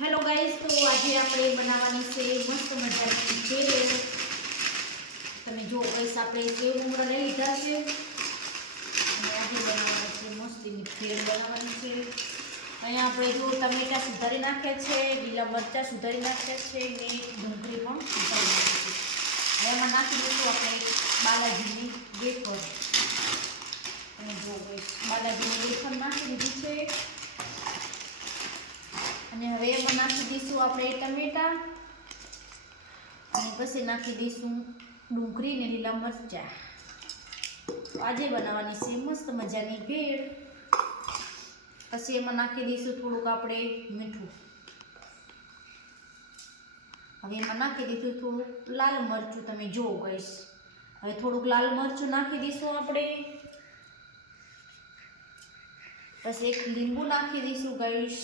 Hello guys, तो आज આપણે બનાવવાની છે મસ્ત મજાની ભેળ। તમે જો ગાઈસ આપણે સેવ ઉમરા લઈ લીધા છે અને આજે બનાવવાની છે મસ્તીની ભેળ બનાવવાની છે। અહીંયા આપણે જો ટમેટા સુધારી નાખ્યા છે, લીલા મરચાં સુધારી નાખ્યા છે અને ડુંગળી પણ સુધારી નાખી છે। હવે એમાં નાખી દઈશું આપણે બાલાજીની વેફર। અને જો ગાઈસ બાલાજીની વેફર નાખી દીધી છે અને હવે એમાં નાખી દઈશું આપણે ટમેટા અને પછી નાખી દઈશું ડુંગળી ને લીલા મરચાં। આજે બનાવવાની છે મસ્ત મજાની ભેળ। પછી એમાં નાખી દઈશું થોડુંક આપણે મીઠું। હવે એમાં નાખી દઈશું થોડુંક લાલ મરચું। તમે જુઓ ગાઈસ, હવે થોડુંક લાલ મરચું નાખી દઈશું આપણે। પછી એક લીંબુ નાખી દઈશું ગાઈસ।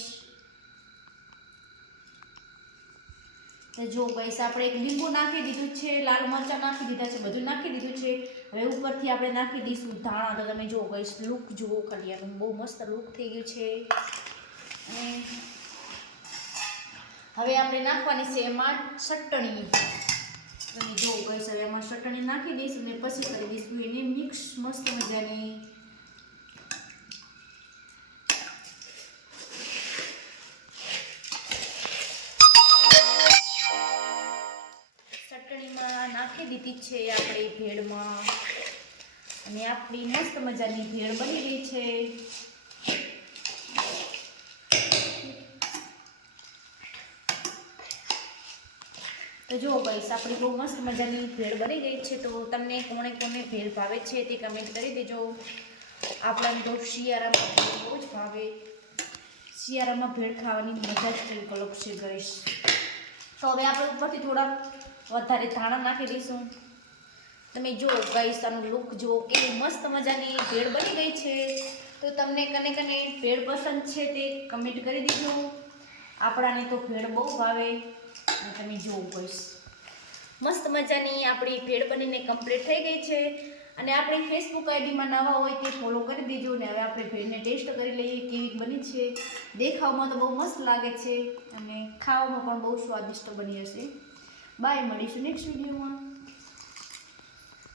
तो जो गाइस આપણે એક લીંબુ નાખી દીધું છે, લાલ મરચાં નાખી દીધા છે, બધું નાખી દીધું છે। હવે ઉપરથી આપણે નાખી દઈશું ધાણા। તો તમે જો ગાઈસ લુક જુઓ ખાલી, આનું બહુ મસ્ત લુક થઈ ગયું છે। અને હવે આપણે નાખવાની છે એમાં ચટણી। તમે જો ગાઈસ હવે એમાં ચટણી નાખી દઈશું ને પછી કરી દઈશું એને મિક્સ મસ્ત મજાની। નાખી દીધી છે આપણે ભેળમાં અને આપણી મસ્ત મજાની ભેળ બની ગઈ છે। તો જો ગાઈસ આપણી બહુ મસ્ત મજાની ભેળ બની ગઈ છે। તો તમને કોને કોને ભેળ ભાવે છે તે કમેન્ટ કરી દેજો। આપણને તો શિયાળામાં ભેળ બહુ જ ભાવે। શિયાળામાં ભેળ ખાવાની મજા જ કંઈક અલગ છે ગાઈસ। તો હવે આપણે ઉપરથી થોડા વધારે ધાણા નાખી દઈશું। તમે જો ગાઈસ આનું લુક જુઓ કેવી મસ્ત મજાની ભેળ બની ગઈ છે। તો તમને કને કને ભેળ પસંદ છે તે કમેન્ટ કરી દેજો। આપણાને તો ભેળ બહુ ભાવે। અને તમે જુઓ ગાઈસ મસ્ત મજાની આપણી ભેળ બનીને કમ્પ્લીટ થઈ ગઈ છે। અને આપણી ફેસબુક આઈડીમાં નવા હોય તે ફોલો કરી દેજો। અને હવે આપણે ભેળને ટેસ્ટ કરી લઈએ કેવી બની છે। દેખાવમાં તો બહુ મસ્ત લાગે છે અને ખાવામાં પણ બહુ સ્વાદિષ્ટ બની હશે। બાય, મળીશું નેક્સ્ટ વિડીયોમાં।